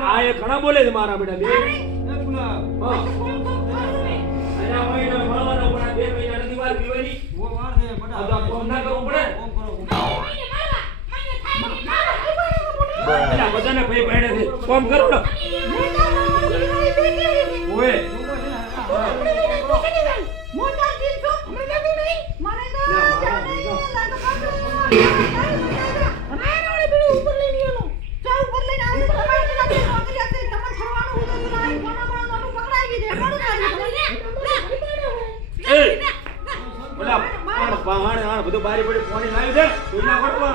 આ એ ઘણા બોલે છે મારા બેટા બે બધાને ભાઈ પડે છે કોમ કરો ને ઓએ પહાડ બધું બારી પડી પાણી લાવી દે કોઈના ખોટવા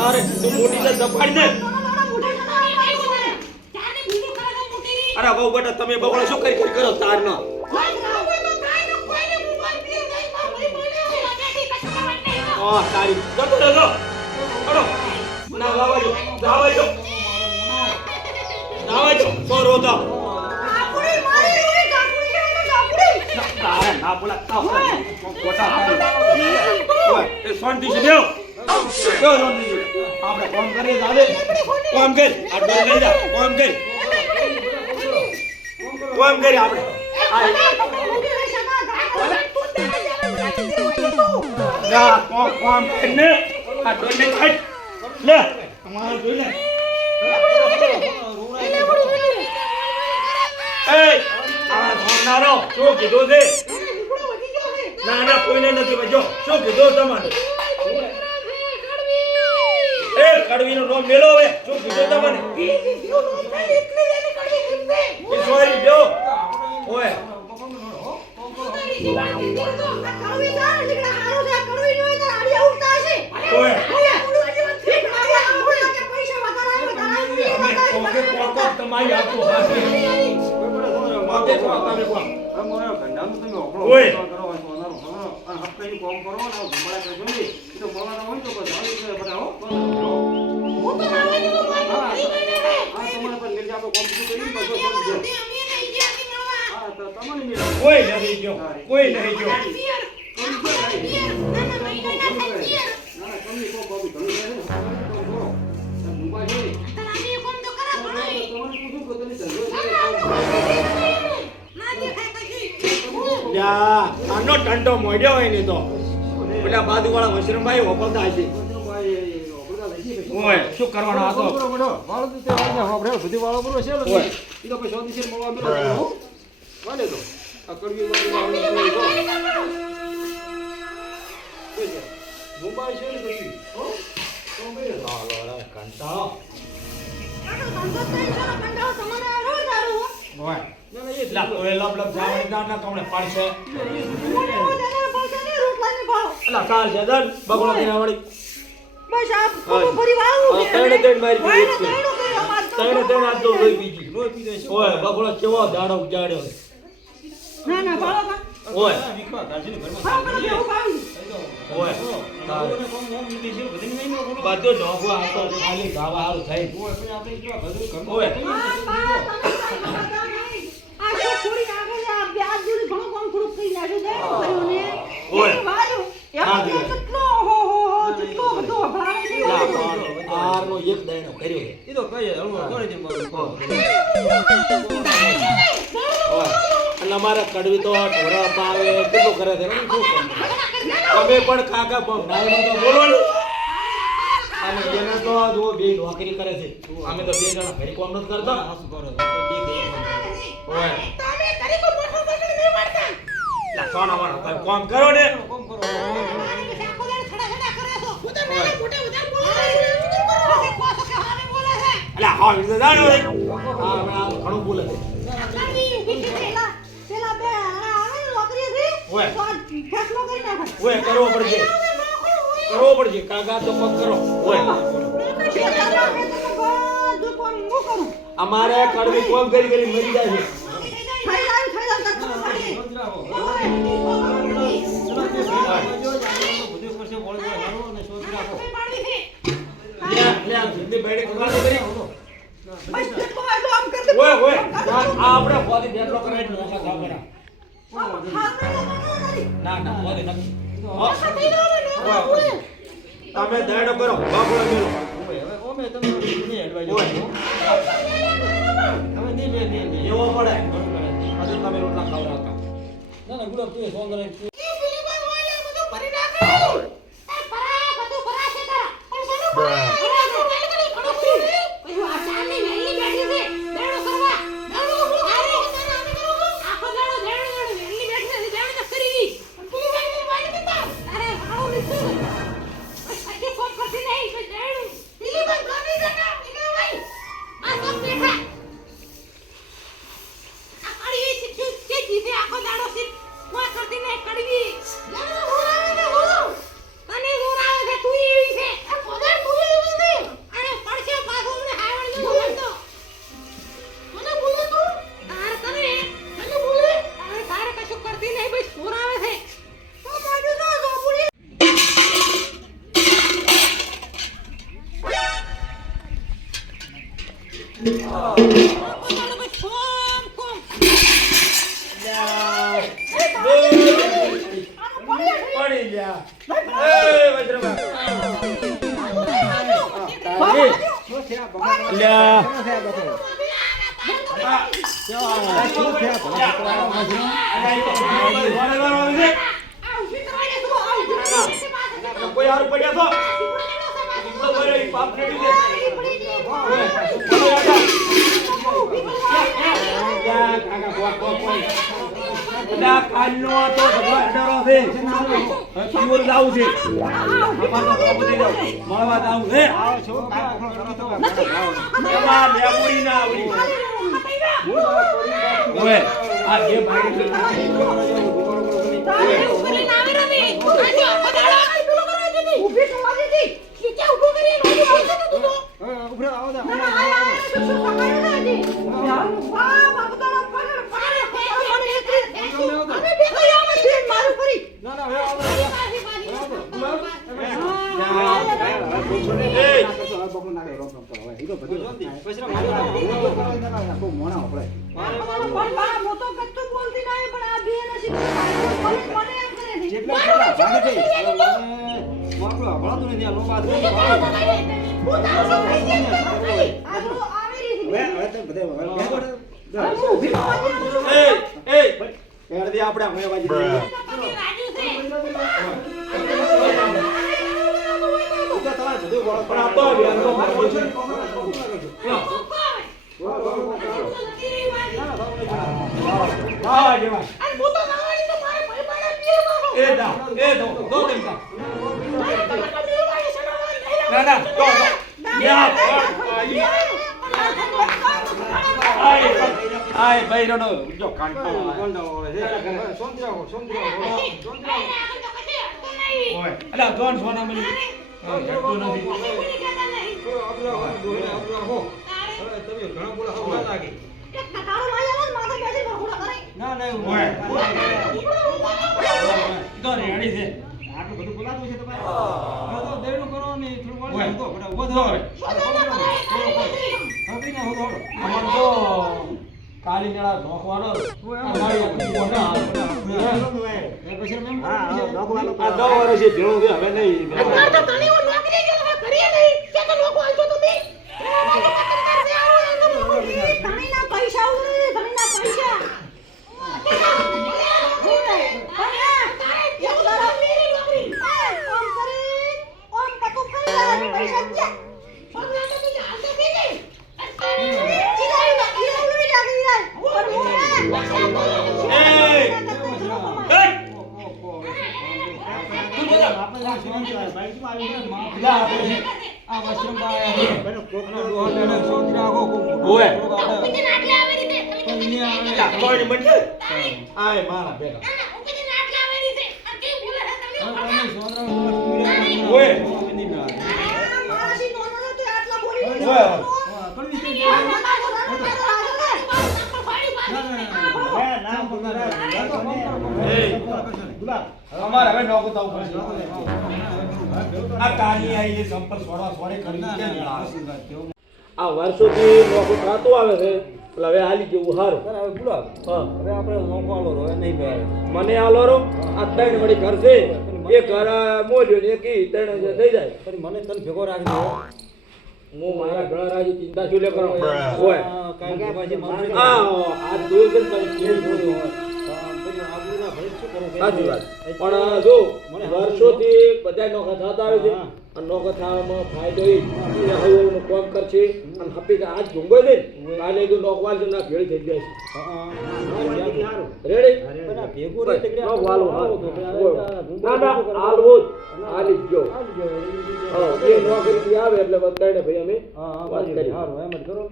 અરે તું મોટી છે દબાઈ દે અરે બહુ બેટા તમે બગડો શું કરી કરો તારનો તારી જતો જો અડો ના લાવાજો લાવાજો લાવાજો સો રોતા તારે ના બોલા તાવ કોટા ઓય એ શાંતિ છે દેવ જો શાંતિ આપણે કામ કરીએ જાવે કામ કર આ ડર લઈ જા કામ કર આપણે જા કામ કરને આ ડર લઈ કાઢ લે તમારો જોઈ લે એ આ ધોનારો શું કીધું છે ના ના કોઈને નથી બજો શું કીધું તમારે એ કડવીનો નામ મેલો હવે શું કીધું તમને એ સોરી જો ઓય તમારી આપો હાથે માગે તો તમે કોણ અમારે ગંડાનું તમે ઓપડો કરો સોનારો અને હપ્તાની કામ કરો ને ઘુમાડા કરજો ને તો મોવાના હોય તો જાણી છે બતાવો હું તો આવે તો મારી તમારે પર લઈ જાવ કામ કરી બધો સમજો હા તો તમારી ને કોઈ નહીં ગયો કોઈ નહીં ગયો ના કમી કો બાબુ ઘણું છે મુંબઈ છે તમે કોમ તો કરો તમારે પૂછું કે તમે ચંદ્રો યા આનો ટંટો મોડ્યો હોય ને તો પેલા બાજુવાળા વશરમભાઈ ઓપલતા હશે ઓય શું કરવાનો હતો વાળો તો તે વાળા હોબરે સુધી વાળો બરો છે ઓય ઈ તો પછી સોદી છે મળવા મેલો વાલે તો આ કડવી વાળો મુંબઈ છે ને પછી હો તો બે લા કંટાળો ઓય લા ઓય લબ જાવણી ના કમણે પાડશે અલા કાલ જદન બગડો દેવાળી બસ આપ ફરી વાળું ત્રણ મારી ત્રણ આ તો લઈ બીજી લોહી પીધે છે ઓય બગડો કેવો દાડો ઉજાડ્યો ના ના બાળો ઓય વિખવા ગાજી ઘરમાં ઓય બધો ડોગો આવતો ખાલી ગાવા હારું થઈ ઓય પણ આપણે જો બધું ઘરમાં ઓય એક દાયનો કર્યો એ તો કઈ એટલે અમારે કડવી તો ઢોરા પાવે કેટલું કરે છે તમે પણ કાકા પણ નાઈ તો બોલો ને અને એને તો જો બે નોકરી કરે છે અમે તો બે જણા ઘરે કામ નથી કરતા શું કરો ઓય તમે કરી કો મોટો મોટો નહીં મારતા લા સોના મારો તમે કામ કરો ને કામ કરો અલા હા વિશે જાણો હા ઘણું બોલે છે પેલા બે આવે નોકરી છે ઓય ફેસલો કરી નાખો ઓય કરવો પડશે કાકા તો મત કરો ઓય અમારે કડવી કોમ કરી મરી જાય છે. લે આ જલ્દી બેડે કરવા દે કરી. ઓય આ આપણે ખોદી બેડલો કરાઈ નોખા ખાવ બરા. ના ખોદી નથી. તમે દાડો કરો બાપડો મેલો. ઓમે તમે ની એડવાઇસ તમે ની લે એવો પડે આજે તમે રોટલા ખાવડાવતા. ના ગુલાબ તું સોંગ કરે પડી જા. એ વજ્રબા કોઈ હાર પડ્યા તો પાપ રેડી દે કાનો તો ડરો છે પીવર જાવ છે મળવા જાવ હે આવો છો એમાં લેબુડી ના આવડી ઓય આ જે ભાઈ Ai, bay nó jo kan to. Oi, ala don sona meli. Jattu નથી. તમે ઘણા બોલા હો ના લાગે. ના ના ઓય. તો રેડી છે. આટલું બધું બોલાતું છે તમારે. હા તો દેડું કરો ને થોડું વાળો તો બડા ઉભો થો. હવે ના હો અમાર તો કાલી મેળા ધોખવાનો અમારી કોના એ પછી મેં ધોખવાનો આ 10 વર્ષે ભેળો છે હવે નહીં અત્યારે તો તણી ઓ નોકરી કે હવે કરીએ નહીં કે તો લોકો આલજો તમે તણી ના પૈસા ઉરે તણી ના પૈસા અમારે હવે નોકર થવું પડશે. આ તારી આઈ જે સંપલ સોડા સોડે કરી કેમ લાવે? આ વર્ષોથી નોકર થતું આવે છે એટલે હવે હાલી જેવું સારું. હવે બોલાવ હા હવે આપણે નોખો આલો હવે નહીં ભાઈ મને આલો રો આ ત્રણ વળી ઘર છે એક ઘર મોલ્યો ને એક ઈ ત્રણ જે થઈ જાય. પણ મને તને ભેગો રાખજો હું મારા ઘર રાજુ ચિંતા શું લે કરો હોય કાઈ ભેગા છે મારે આ આ દોલ કે પછી પછી આબુ ના ભલે શું કરું સાચી વાત પણ જો વર્ષોથી બધા નોકર થતા આવે છે અને નોકર થવામાં ફાયદો એ કે હવે એનું કામ કરશે અને હપી આજ ઝુંગો દે કાલે જો નોકવાલ છે ના ભેળી થઈ જાય છે રેડી ભેગું રહે નો વાલો ના ના હાલવો જ હાલી જ જો હા એ નોકરી આવે એટલે બધાને ભાઈ અમે હા વાત કરી સારું એમ જ કરો